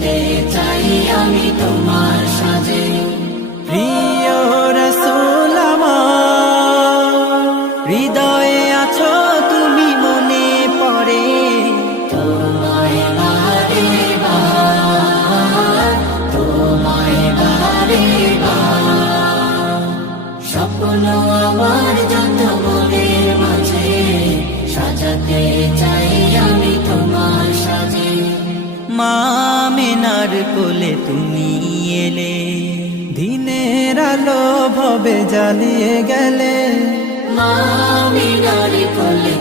সাজাতে চাই আমি তোমার সাজে। প্রিয় রাসূল আমার, হৃদয়ে আছো তুমি, মনে পড়ে তোমায় বারে বার, তোমায় বারে বার। স্বপ্ন আমার যত মনের মাঝে, সাজাতে চাই আমি তোমার সাজে। মা আমিনার কোলে তুমি এলে, দিনের আলো ভবে জ্বালিয়ে গেলে। মা আমিনার কোলে